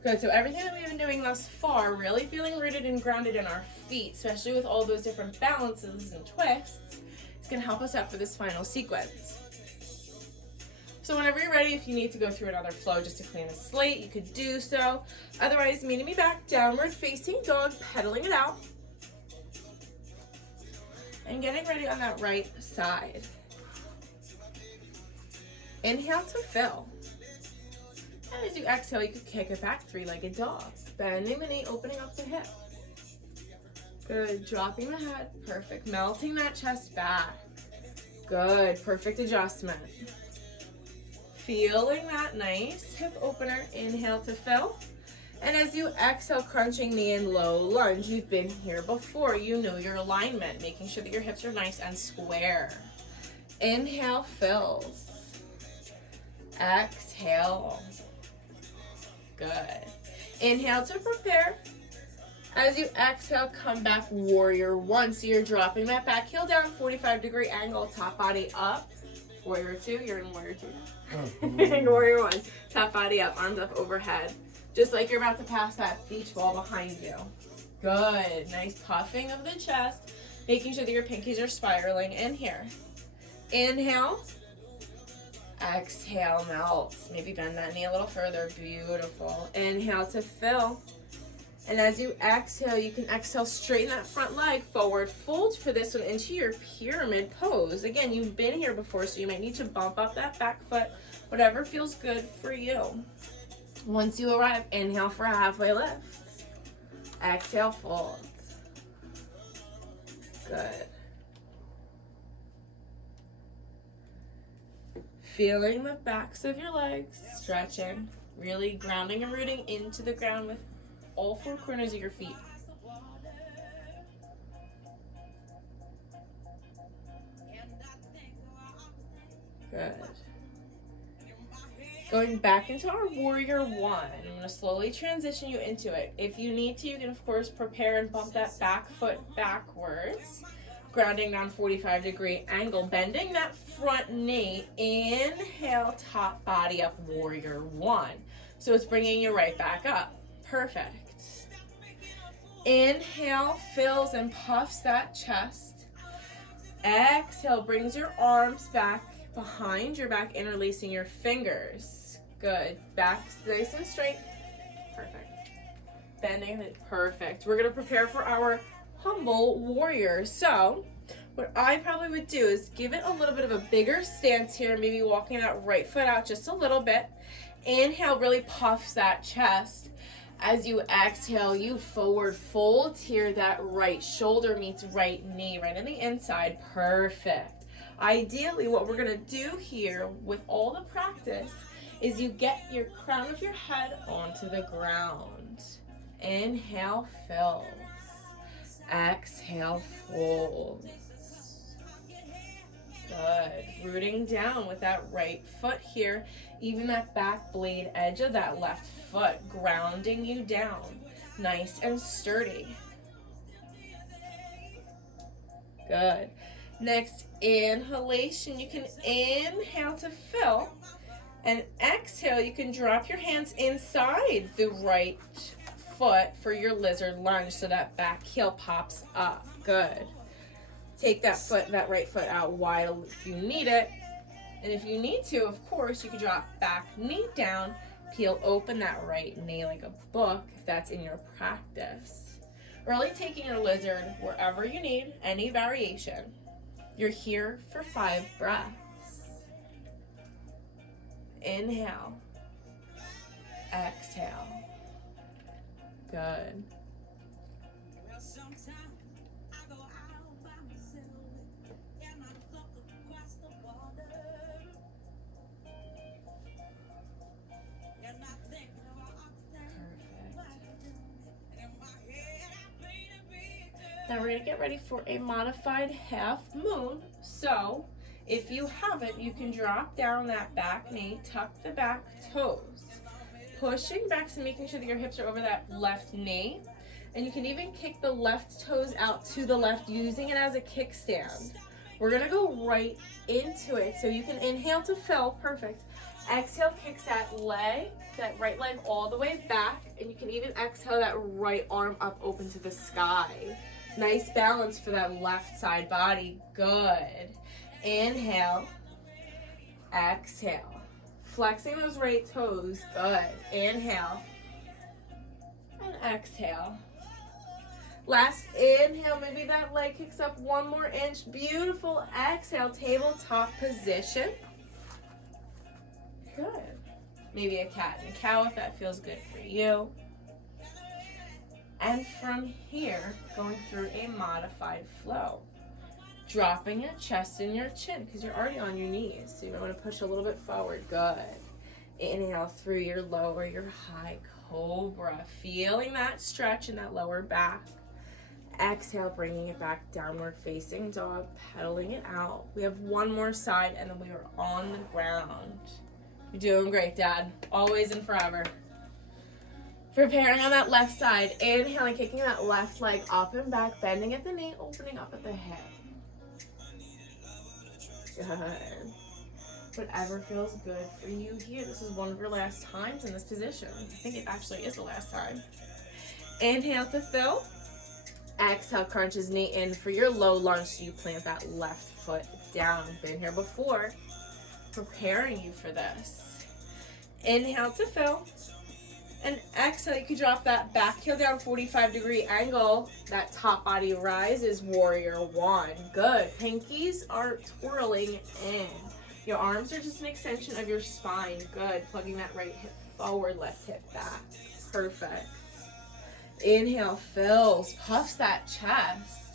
Good, so everything that we've been doing thus far, really feeling rooted and grounded in our feet, especially with all those different balances and twists, is going to help us out for this final sequence. So whenever you're ready, if you need to go through another flow just to clean the slate, you could do so. Otherwise, meeting me back, downward facing dog, pedaling it out. And getting ready on that right side. Inhale to fill. And as you exhale, you could kick it back, three-legged dog. Bending the knee, opening up the hip. Good, dropping the head, perfect. Melting that chest back. Good, perfect adjustment. Feeling that nice hip opener, inhale to fill. And as you exhale, crunching knee in low lunge. You've been here before, you know your alignment, making sure that your hips are nice and square. Inhale, fills. Exhale. Good. Inhale to prepare. As you exhale, come back, warrior one. So you're dropping that back heel down, 45-degree angle, top body up. Warrior two, you're in warrior two. And warrior one, top body up, arms up overhead. Just like you're about to pass that beach ball behind you. Good. Nice puffing of the chest, making sure that your pinkies are spiraling in here. Inhale. Exhale, melts. Maybe bend that knee a little further. Beautiful. Inhale to fill. And as you exhale, you can exhale, straighten that front leg, forward fold for this one into your pyramid pose. Again, you've been here before, so you might need to bump up that back foot, whatever feels good for you. Once you arrive, inhale for a halfway lift. Exhale, fold. Good. Feeling the backs of your legs, stretching, really grounding and rooting into the ground with all four corners of your feet. Good. Going back into our warrior one. I'm going to slowly transition you into it. If you need to, you can of course prepare and bump that back foot backwards. Grounding down 45-degree angle, bending that front knee. Inhale, top body up, warrior one. So it's bringing you right back up. Perfect. Inhale, fills and puffs that chest. Exhale, brings your arms back behind your back, interlacing your fingers. Good. Back nice and straight. Perfect. Bending it. Perfect. We're going to prepare for our humble warrior. So what I probably would do is give it a little bit of a bigger stance here, maybe walking that right foot out just a little bit. Inhale, really puffs that chest. As you exhale, you forward fold here. That right shoulder meets right knee, right on the inside. Perfect. Ideally, what we're going to do here with all the practice is you get your crown of your head onto the ground. Inhale, fills. Exhale, folds. Good. Rooting down with that right foot here. Even that back blade edge of that left foot, grounding you down. Nice and sturdy. Good. Next inhalation, you can inhale to fill. And exhale, you can drop your hands inside the right foot for your lizard lunge so that back heel pops up. Good. Take that right foot out wide if you need it. And if you need to, of course, you can drop back knee down, peel open that right knee like a book if that's in your practice. Really taking your lizard wherever you need, any variation. You're here for 5 breaths. Inhale. Exhale. Good. Now we're going to get ready for a modified half moon. So If you haven't, you can drop down that back knee, tuck the back toes, pushing back and making sure that your hips are over that left knee. And you can even kick the left toes out to the left, using it as a kickstand. We're gonna go right into it. So you can inhale to fill, perfect. Exhale, kicks that leg, that right leg all the way back. And you can even exhale that right arm up open to the sky. Nice balance for that left side body, good. Inhale, exhale. Flexing those right toes, good. Inhale, and exhale. Last inhale, maybe that leg kicks up 1 more inch. Beautiful. Exhale, tabletop position. Good. Maybe a cat and cow if that feels good for you. And from here, going through a modified flow. Dropping your chest and your chin because you're already on your knees. So you want to push a little bit forward. Good. Inhale through your lower, your high cobra. Feeling that stretch in that lower back. Exhale, bringing it back, downward facing dog, pedaling it out. We have 1 more side and then we are on the ground. You're doing great, Dad. Always and forever. Preparing on that left side. Inhaling, kicking that left leg up and back, bending at the knee, opening up at the hip. Good. Whatever feels good for you here. This is one of your last times in this position. I think it actually is the last time. Inhale to fill. Exhale, crunches knee in for your low lunge. So you plant that left foot down. Been here before. Preparing you for this. Inhale to fill. And exhale, you can drop that back heel down, 45-degree angle. That top body rise is warrior 1. Good. Pinkies are twirling in. Your arms are just an extension of your spine. Good. Plugging that right hip forward, left hip back. Perfect. Inhale, fills, puffs that chest.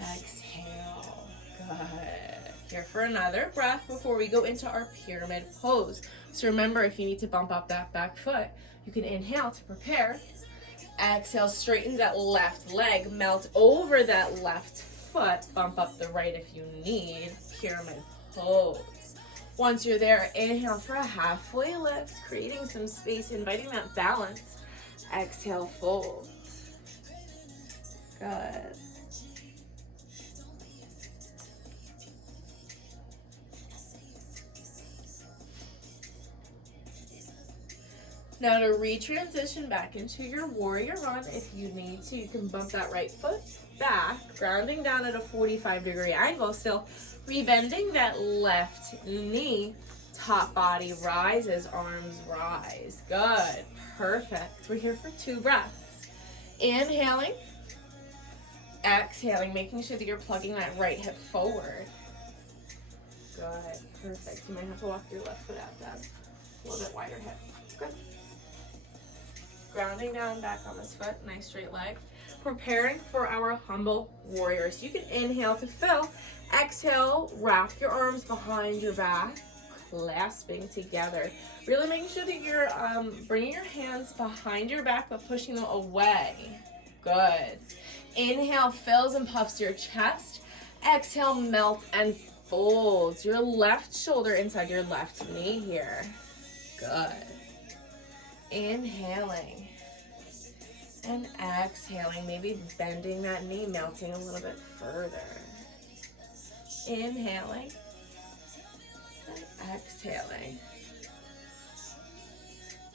Exhale. Good. Here for another breath before we go into our pyramid pose. So remember, if you need to bump up that back foot, you can inhale to prepare. Exhale, straightens that left leg, melt over that left foot, bump up the right if you need. Pyramid pose. Once you're there, inhale for a halfway lift, creating some space, inviting that balance. Exhale, fold. Good. Now to retransition back into your warrior run, if you need to, you can bump that right foot back, grounding down at a 45-degree angle, still rebending that left knee. Top body rises, arms rise. Good. Perfect. We're here for 2 breaths. Inhaling. Exhaling, making sure that you're plugging that right hip forward. Good. Perfect. You might have to walk your left foot out then. A little bit wider hip. Good. Grounding down back on this foot. Nice straight leg. Preparing for our humble warriors. You can inhale to fill. Exhale, wrap your arms behind your back. Clasping together. Really making sure that you're bringing your hands behind your back but pushing them away. Good. Inhale, fills and puffs your chest. Exhale, melts and folds your left shoulder inside your left knee here. Good. Inhaling and exhaling, maybe bending that knee, melting a little bit further. Inhaling. Exhaling.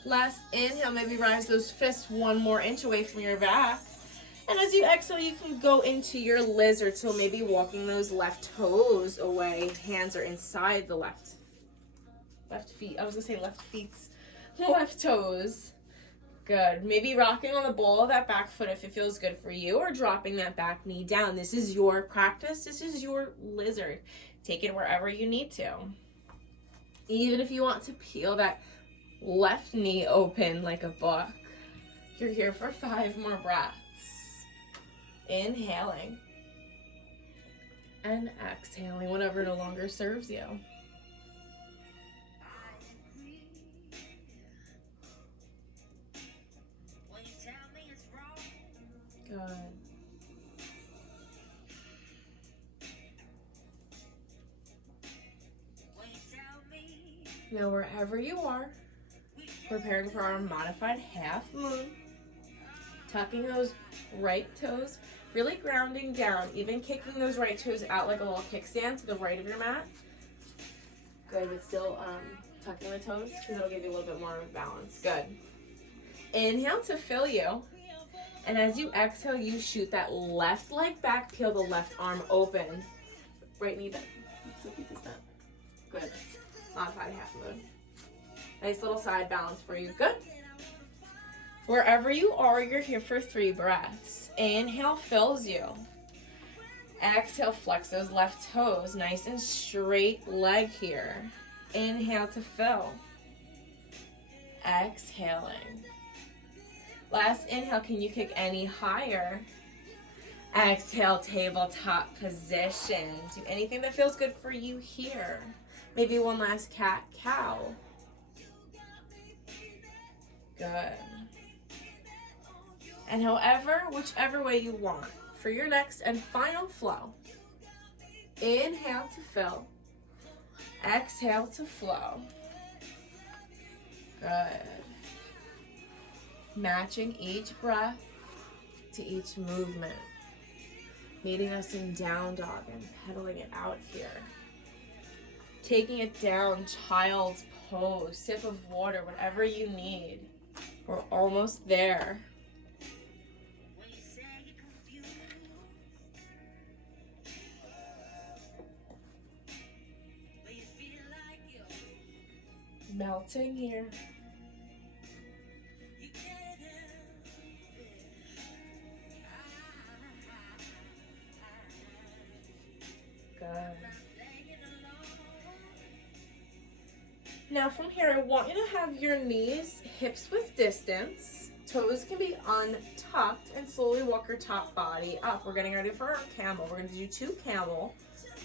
Last inhale, maybe rise those fists 1 more inch away from your back. And as you exhale, you can go into your lizard. So maybe walking those left toes away. Hands are inside the left feet. I was going to say left feet. Left toes. Good. Maybe rocking on the ball of that back foot if it feels good for you, or dropping that back knee down. This is your practice. This is your lizard. Take it wherever you need to. Even if you want to peel that left knee open like a book. You're here for 5 more breaths. Inhaling. And exhaling, whatever no longer serves you. Good. Now wherever you are, preparing for our modified half moon, tucking those right toes, really grounding down, even kicking those right toes out like a little kickstand to the right of your mat. Good, but still tucking the toes because it'll give you a little bit more balance. Good. Inhale to fill you. And as you exhale, you shoot that left leg back, peel the left arm open. Right knee bend. So keep this up. Good. Modified half moon. Nice little side balance for you. Good. Wherever you are, you're here for 3 breaths. Inhale fills you. Exhale, flex those left toes. Nice and straight leg here. Inhale to fill. Exhaling. Last inhale, can you kick any higher? Exhale, tabletop position. Do anything that feels good for you here. Maybe one last cat-cow. Good. And whichever way you want. For your next and final flow. Inhale to fill. Exhale to flow. Good. Matching each breath to each movement. Meeting us in down dog and pedaling it out here. Taking it down, child's pose, sip of water, whatever you need. We're almost there. Melting here. Good. Now from here, I want you to have your knees hips width distance. Toes can be untucked and slowly walk your top body up. We're getting ready for our camel. We're going to do 2 camel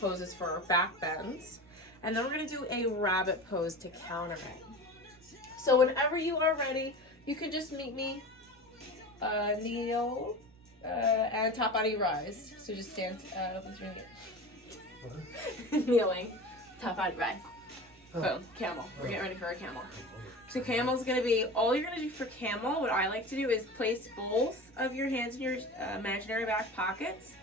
poses for our back bends. And then we're going to do a rabbit pose to counter it. So whenever you are ready, you can just meet me, kneel, and top body rise. So just stand with your knee. Kneeling, top body rise. Boom, camel. We're getting ready for our camel. So camel's going to be, all you're going to do for camel, what I like to do is place both of your hands in your imaginary back pockets.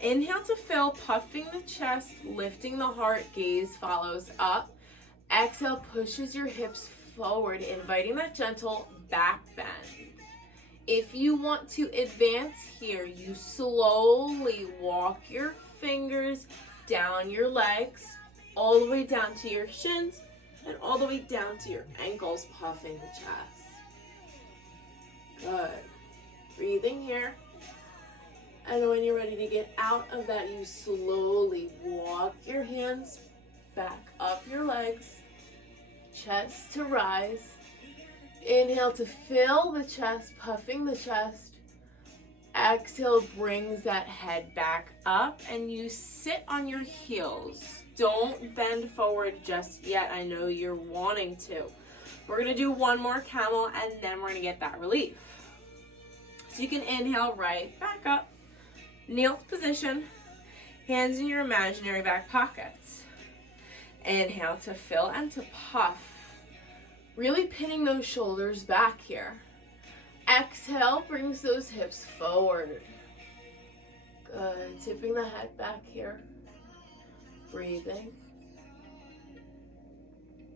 Inhale to fill, puffing the chest, lifting the heart, gaze follows up. Exhale, pushes your hips forward, inviting that gentle back bend. If you want to advance here, you slowly walk your fingers down your legs, all the way down to your shins, and all the way down to your ankles, puffing the chest. Good. Breathing here. And when you're ready to get out of that, you slowly walk your hands back up your legs, chest to rise. Inhale to fill the chest, puffing the chest. Exhale brings that head back up and you sit on your heels. Don't bend forward just yet. I know you're wanting to. We're going to do one more camel and then we're going to get that relief. So you can inhale right back up. Kneel position, hands in your imaginary back pockets. Inhale to fill and to puff. Really pinning those shoulders back here. Exhale brings those hips forward. Good. Tipping the head back here. Breathing.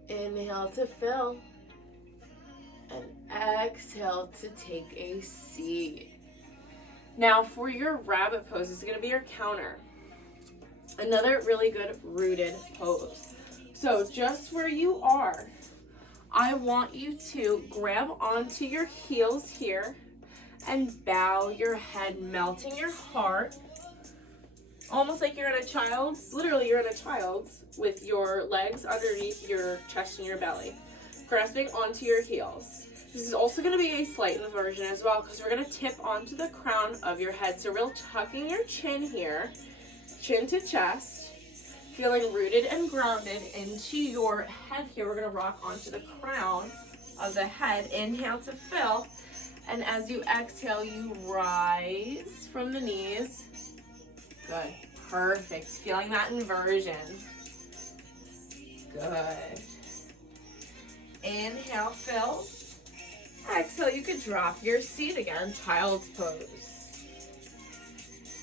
Inhale to fill. And exhale to take a seat. Now for your rabbit pose, it's going to be your counter. Another really good rooted pose. So just where you are, I want you to grab onto your heels here and bow your head, melting your heart. Almost like you're in a child's, literally you're in a child's with your legs underneath your chest and your belly. Grasping onto your heels. This is also going to be a slight inversion as well because we're going to tip onto the crown of your head. So real tucking your chin here, chin to chest, feeling rooted and grounded into your head here. We're going to rock onto the crown of the head. Inhale to fill. And as you exhale, you rise from the knees. Good. Perfect. Feeling that inversion. Good. Inhale, fill. Exhale, you could drop your seat again, child's pose.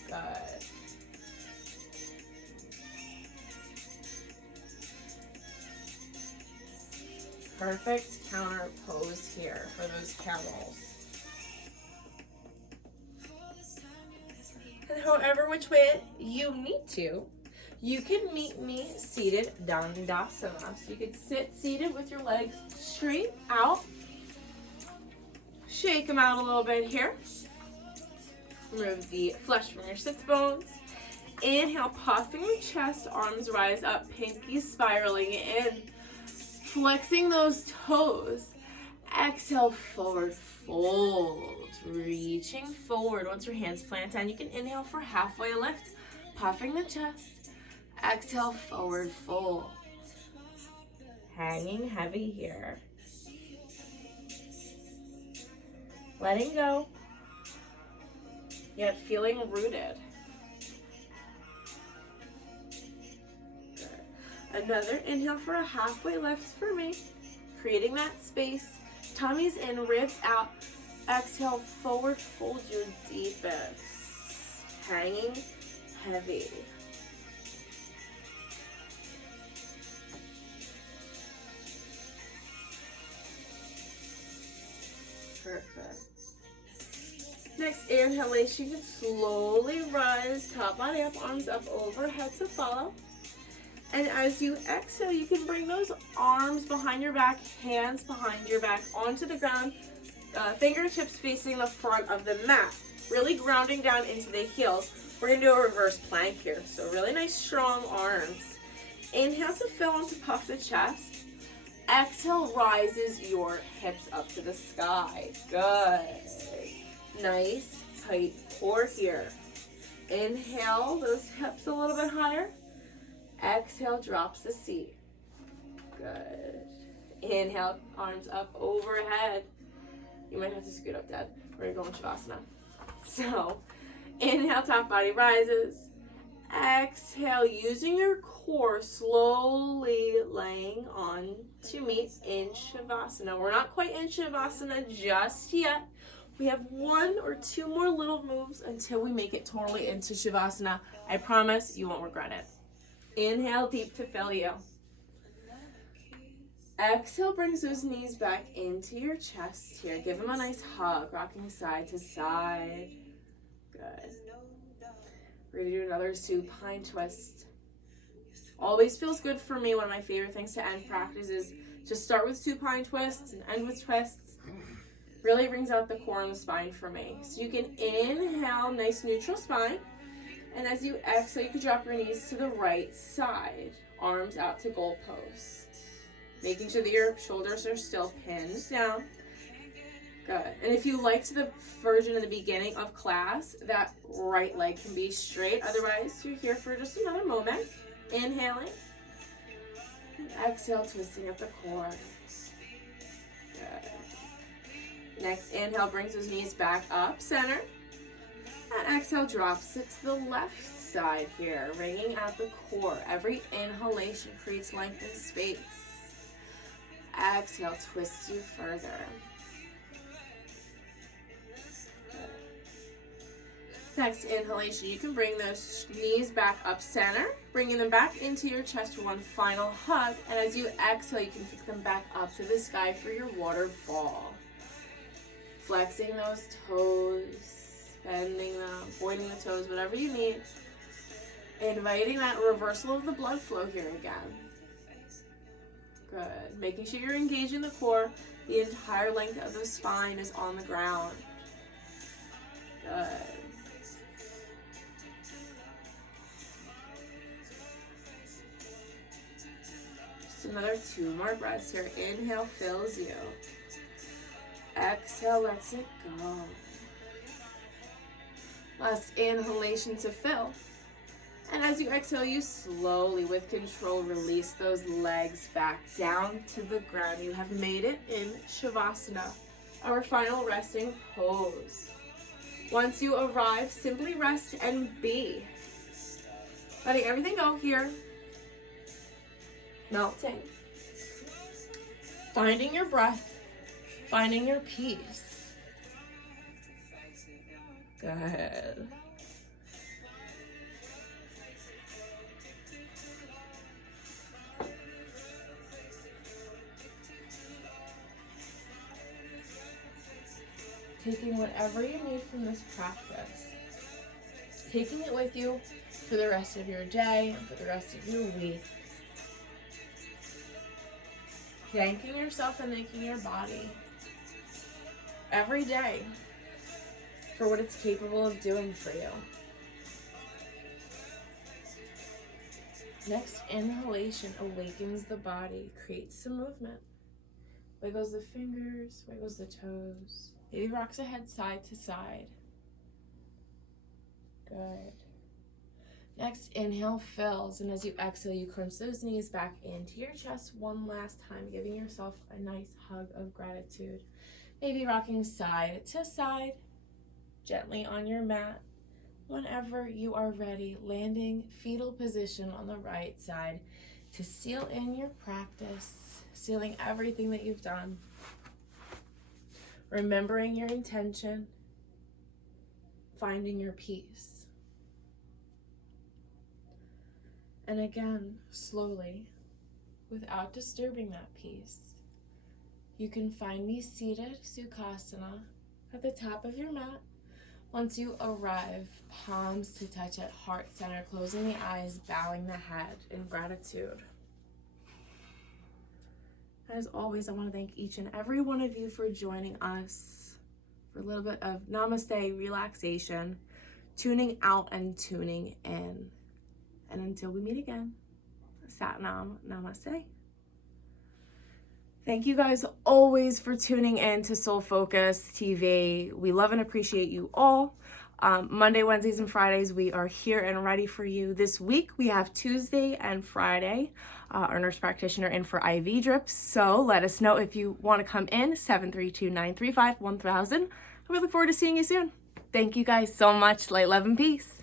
Good. Perfect counter pose here for those camels. And however which way you need to, you can meet me seated Dandasana. So you could sit seated with your legs straight out. Shake them out a little bit here. Remove the flesh from your sits bones. Inhale, puffing your chest, arms rise up, pinky spiraling in. Flexing those toes. Exhale, forward fold. Reaching forward. Once your hands plant down, you can inhale for halfway lift. Puffing the chest. Exhale, forward fold. Hanging heavy here. Letting go. Yet feeling rooted. Another inhale for a halfway lift for me. Creating that space. Tummy's in, ribs out. Exhale, forward fold your deepest. Hanging heavy. Perfect. Next inhalation, you can slowly rise, top body up, arms up overhead to follow. And as you exhale, you can bring those arms behind your back, hands behind your back onto the ground, fingertips facing the front of the mat, really grounding down into the heels. We're going to do a reverse plank here. So really nice, strong arms. Inhale to fill and to puff the chest. Exhale, rises your hips up to the sky. Good. Nice, tight core here. Inhale, those hips a little bit higher. Exhale, drops the seat. Good. Inhale, arms up overhead. You might have to scoot up, Dad. We're going to go in Shavasana. So, inhale, top body rises. Exhale, using your core, slowly laying on to meet in Shavasana. We're not quite in Shavasana just yet. We have 1 or 2 more little moves until we make it totally into Shavasana. I promise you won't regret it. Inhale deep to fill you. Exhale brings those knees back into your chest here. Give them a nice hug, rocking side to side. Good. We're going to do another supine twist. Always feels good for me. One of my favorite things to end practice is just start with supine twists and end with twists. Really brings out the core and the spine for me. So you can inhale, nice neutral spine. And as you exhale, you can drop your knees to the right side. Arms out to goalpost. Making sure that your shoulders are still pinned down. Good. And if you liked the version in the beginning of class, that right leg can be straight. Otherwise, you're here for just another moment. Inhaling. And exhale, twisting at the core. Good. Next inhale brings those knees back up, center. And exhale drops it to the left side here, ringing out the core. Every inhalation creates length and space. Exhale twists you further. Next inhalation, you can bring those knees back up center, bringing them back into your chest for one final hug. And as you exhale, you can pick them back up to the sky for your waterfall. Flexing those toes, bending them, pointing the toes, whatever you need. Inviting that reversal of the blood flow here again. Good. Making sure you're engaging the core. The entire length of the spine is on the ground. Good. Just another 2 more breaths here. Inhale fills you. Exhale lets it go. Last inhalation to fill. And as you exhale, you slowly, with control, release those legs back down to the ground. You have made it in Shavasana, our final resting pose. Once you arrive, simply rest and be. Letting everything go here. Melting. Finding your breath, finding your peace. Good. Taking whatever you need from this practice, taking it with you for the rest of your day and for the rest of your week. Thanking yourself and thanking your body every day for what it's capable of doing for you. Next inhalation awakens the body, creates some movement. Wiggles the fingers, wiggles the toes. Maybe rocks the head side to side. Good. Next, inhale fills, and as you exhale, you crunch those knees back into your chest one last time, giving yourself a nice hug of gratitude. Maybe rocking side to side, gently on your mat. Whenever you are ready, landing fetal position on the right side to seal in your practice, sealing everything that you've done. Remembering your intention, finding your peace. And again, slowly, without disturbing that peace, you can find me seated, Sukhasana, at the top of your mat. Once you arrive, palms to touch at heart center, closing the eyes, bowing the head in gratitude. As always, I want to thank each and every one of you for joining us for a little bit of namaste relaxation, tuning out and tuning in. And until we meet again, Sat Nam, Namaste. Thank you guys always for tuning in to Soul Focus TV. We love and appreciate you all. Monday, Wednesdays, and Fridays, we are here and ready for you. This week, we have Tuesday and Friday, our nurse practitioner in for IV drips. So let us know if you want to come in, 732-935-1000. We look forward to seeing you soon. Thank you guys so much. Light, love, and peace.